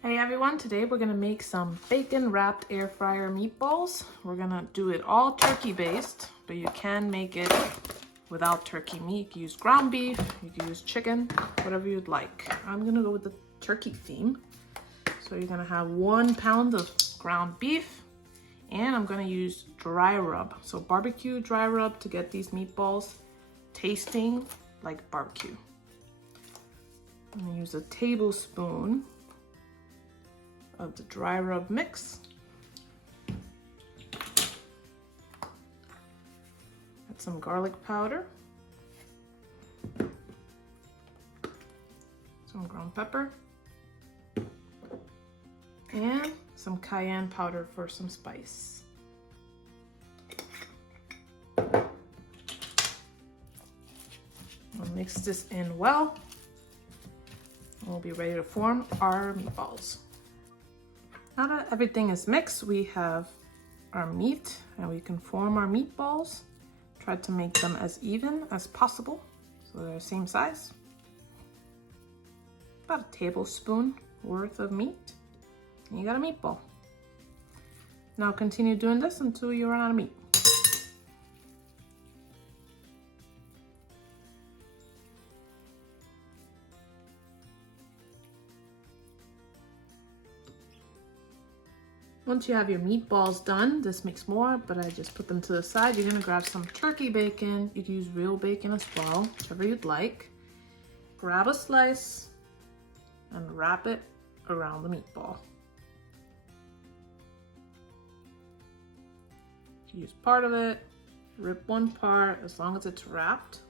Hey everyone, today we're gonna make some bacon wrapped air fryer meatballs. We're gonna do it all turkey based, but you can make it without turkey meat. You can use ground beef, you can use chicken, whatever you'd like. I'm gonna go with the turkey theme. So you're gonna have 1 pound of ground beef, and I'm gonna use dry rub. So barbecue dry rub to get these meatballs tasting like barbecue. I'm gonna use a tablespoon of the dry rub mix. Add some garlic powder, some ground pepper, and some cayenne powder for some spice. I'll mix this in well, and we'll be ready to form our meatballs. Now that everything is mixed, we have our meat and we can form our meatballs. Try to make them as even as possible so they're the same size. About a tablespoon worth of meat, and you got a meatball. Now continue doing this until you run out of meat. Once you have your meatballs done, this makes more, but I just put them to the side. You're gonna grab some turkey bacon. You can use real bacon as well, whichever you'd like. Grab a slice and wrap it around the meatball. Use part of it, rip one part as long as it's wrapped.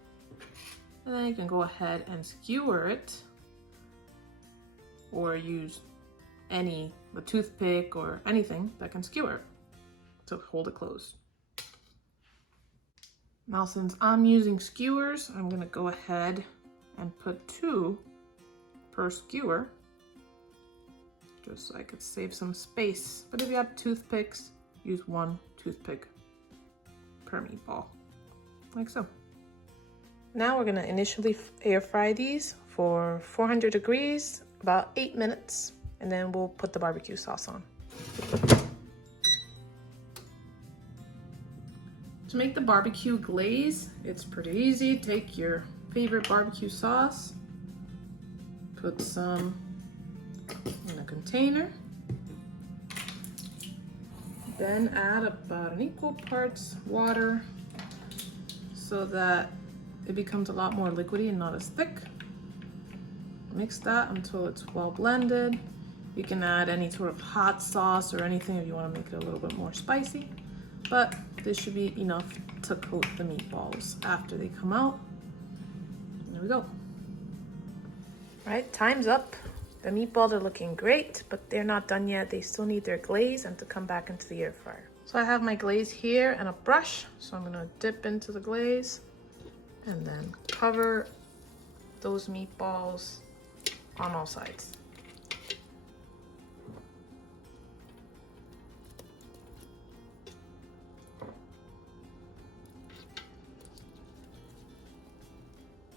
And then you can go ahead and skewer it, or use a toothpick or anything that can skewer it to hold it closed. Now since I'm using skewers, I'm gonna go ahead and put 2 per skewer, just so I could save some space. But if you have toothpicks, use 1 toothpick per meatball, like so. Now we're gonna initially air fry these for 400 degrees, about 8 minutes. And then we'll put the barbecue sauce on. To make the barbecue glaze, it's pretty easy. Take your favorite barbecue sauce, put some in a container, then add about an equal parts water so that it becomes a lot more liquidy and not as thick. Mix that until it's well blended. You can add any sort of hot sauce or anything if you want to make it a little bit more spicy, but this should be enough to coat the meatballs after they come out. There we go. All right, time's up. The meatballs are looking great, but they're not done yet. They still need their glaze and to come back into the air fryer. So I have my glaze here and a brush, so I'm gonna dip into the glaze and then cover those meatballs on all sides.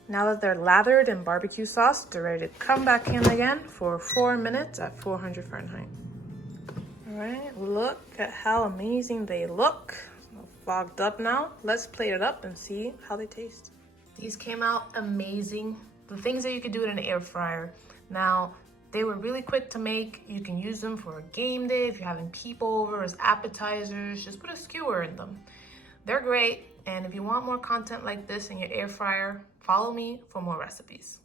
Now that they're lathered in barbecue sauce, they're ready to come back in again for 4 minutes at 400 Fahrenheit. All right, look at how amazing they look. All fogged up now. Let's plate it up and see how they taste. These came out amazing. The things that you could do in an air fryer. Now, they were really quick to make. You can use them for a game day if you're having people over as appetizers. Just put a skewer in them. They're great. And if you want more content like this in your air fryer, follow me for more recipes.